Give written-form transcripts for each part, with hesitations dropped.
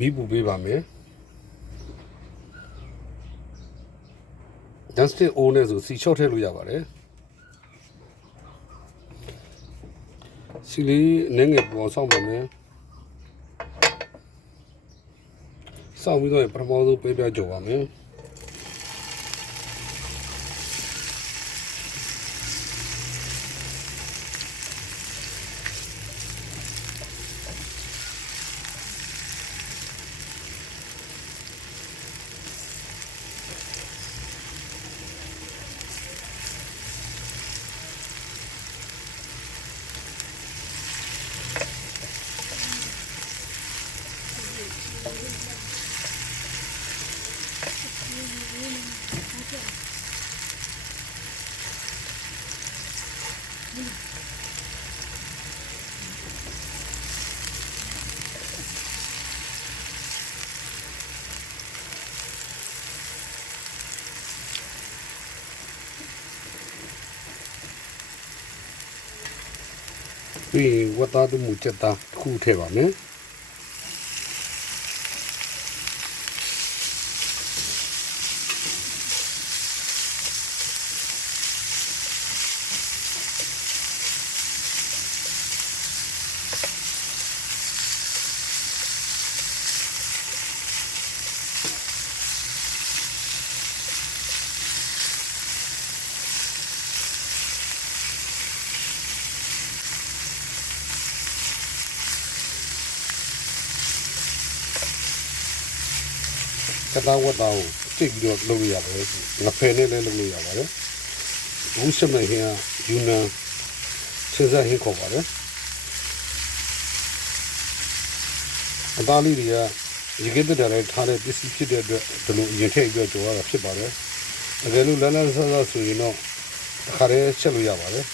မီးပူပေးပါမယ်ဒန်စတစ်အိုးနဲ့ဆိုစီချော့ထည့်လို့ရပါတယ်စီလေးနည်းငယ်ပေါ်ဆောက်ပါမယ်ဆောက်ပြီးတော့ပထမဆုံးပေးပြကြော်ပါမယ်ပြီးဝတ်သားသူမူချက်သားတစ်ခုထည့်ပါမယ်ကတာဝတ်သားကိုတိတ်ပြီးတော့လုပ်လို့ရပါတယ်ငဖယ်နဲ့လည်းလုပ်လို့ရပါတယ်ဘူးစမဲ့ဟင်းကယူနန်စေစားဟင်းခေါ်ပါတယ်အသားလေးတွေကရေကဲတဲ့တိုင်းထားတဲ့ပစ္စည်းဖြစ်တဲ့အတွက်ဒီလိုရင်ထည့်ပြီးတော့ကြော်ရတာဖြစ်ပါတယ်တကယ်လို့လန်းလန်းဆဆဆိုရင်တော့တစ်ခါတည်းချက်လို့ရပါတယ်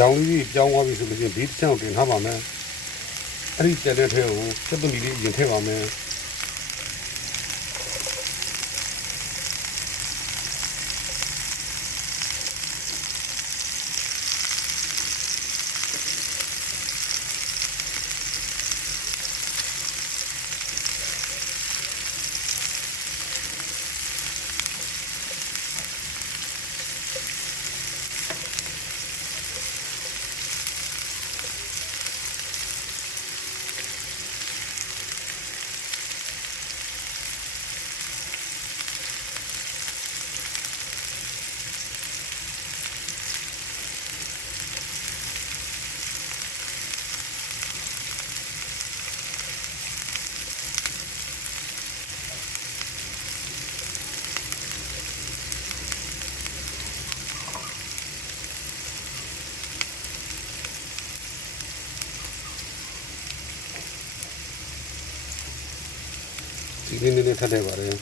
ရောင်ကြီးကြောင်းသွားပြီဆိုလို့ရှိရင်ဒီတစ်ချောင်းတင်ထားပါမယ်အဲ့ဒီကျန်တဲ့ထဲကိုစက်ပလီလေးရင်ထည့်ပါမယ်ဒီနေ့နေ့ထပ်ထည့်ပါတယ်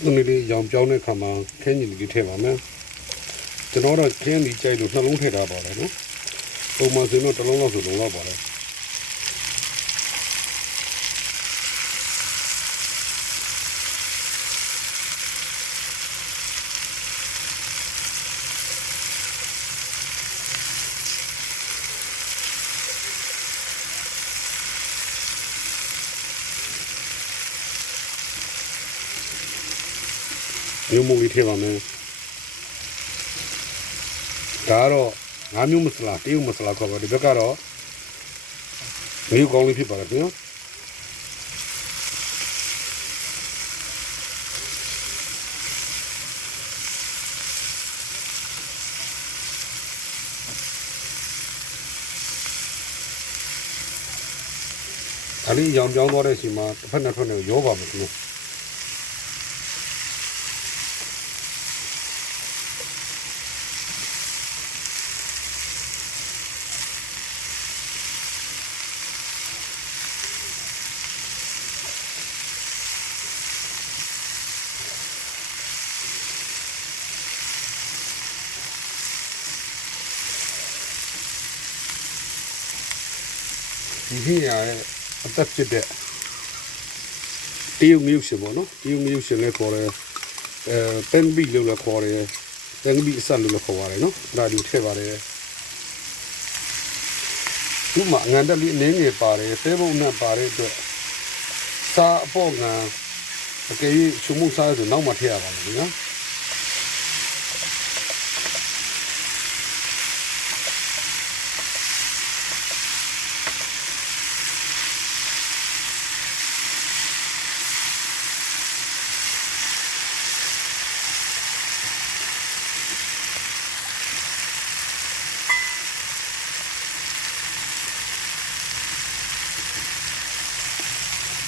ဒီနေ့လေးရောင်ပြောင်းတဲ့ခါမှာခင်းကြီးလေးထည့်ပါမယ်ကျွန်တော်တော့ခင်းကြီးကြိုက်လို့နှလုံးထည့်ထားပါတယ်နော်ပုံမှန်ဆိုတော့တစ်လုံးလောက်ဆိုလုံးလောက်ပါတယ်မျိုးမုံလေးထည့်ပါမယ်ဒါကတော့ငါးမျိုးမစလာတရုတ်မစလာခေါ်ပါဒီဘက်ကတော့မျိုးကောင်းလေးဖြစ်ပါတယ်ခင်ဗျာ ဒီ လေးရောင်ပြောင်းသွားတဲ့အချိန်မှာတစ်ဖက်နှစ်ဖက်နဲ့ရောပါမယ်ခင်ဗျဒီဟင်းရတဲ့အသက်ဖြစ်တဲ့တရုတ်မျိုးရှင်ပေါ့နော်တရုတ်မျိုးရှင်လည်းခေါ်တယ်ပန်ဘီလို့လည်းခေါ်တယ်ပန်ဘီအဆက်လို့လည်းခေါ်ပါတယ်နော်ဒါဒီထည့်ပါတယ်ဒီမှာငန်တက်လေးအနေငယ်ပါတယ်သဲပုံနဲ့ပါတဲ့အတွက်စားအပေါ့ငံအကယ်၍ချုံမှုစားရဆိုနောက်မှထည့်ရပါမယ်နော်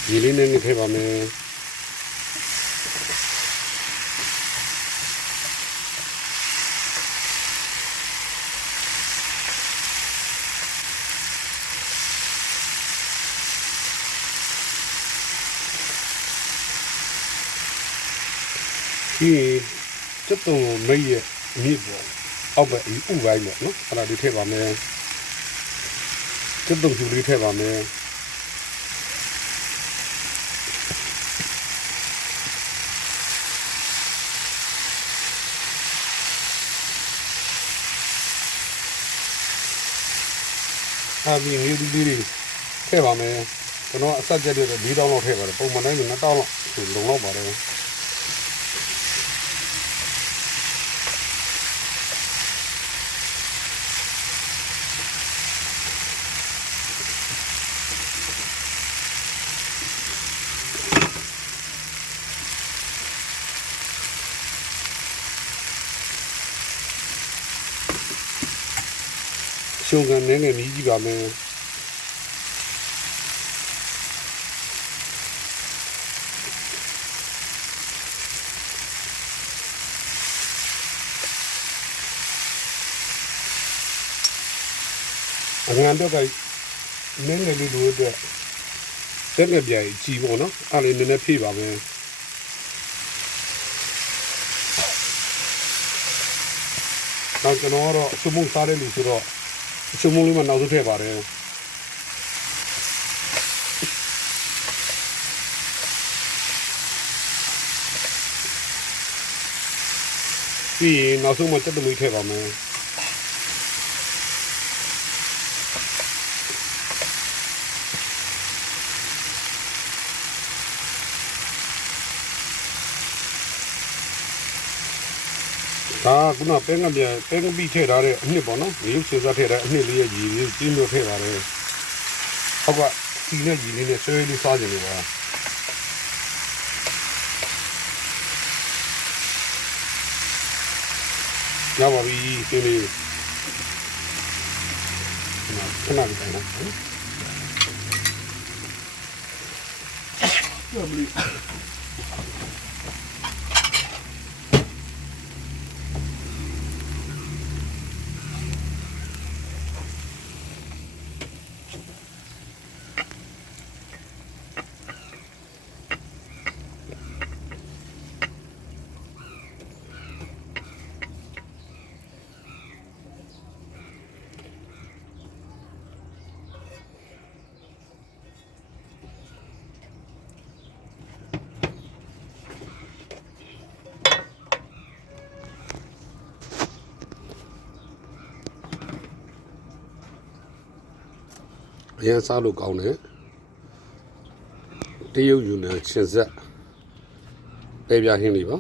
ဒီလေးနဲ့ထည့်ပါမယ်ဒီစက်တုံးမေးရဲ့အမြင့်ပေါ့အောက်ဘက်ဥပိုင်းပေါ့နော်အဲ့ဒါလေးထည့်ပါမယ်စက်တုံးဖြူလေးထည့်ပါမယ်အပြင်လေးဒီလေးထည့်ပါမယ်ကျွန်တော်အဆက်ကြက်တွေ4တောင်းလောက်ထည့်ပါတယ်ပုံမှန်တိုင်း2တောင်းလောက်ဆိုလုံလောက်ပါတယ်ရှုံးကန်နေမြည်ကြည့်ပါမယ်အငန်တော့ကနည်းနည်းလေးလိုတဲ့တက်ငယ်ပြိုင်ကြည့်ပေါ့နော်အဲ့လေးနည်းနည်းဖြည့်ပါမယ်နောက်ကျွန်တော်ကတော့ချုံမှုစားတဲ့လူဆိုတော့ချုံမှုလေးမှနောက်ဆုံးထည့်ပါတယ်ပြီးရင်နောက်ဆုံးမှစက်သမီးထည့်ပါမယ်ဒါကခုနပဲငပြပဲငပိထည့်ထားတဲ့အနှစ်ပေါ့နော်ရုပ်စစားထည့်တဲ့အနှစ်လေးရဲ့ရည်လေးကြီးမျိုးထည့်ပါတယ်ဟောက်ကစီနဲ့ရည်လေးနဲ့ဆွဲလေးစားကြလို့ပါရပါပြီဒီလေးခဏလေးတိုင်းနော်ရပါပြီအရင်စားလို့ကောင်းတယ်တရုတ်ယူနေချင်းဆက်ပဲပြဟင်းလေးပါ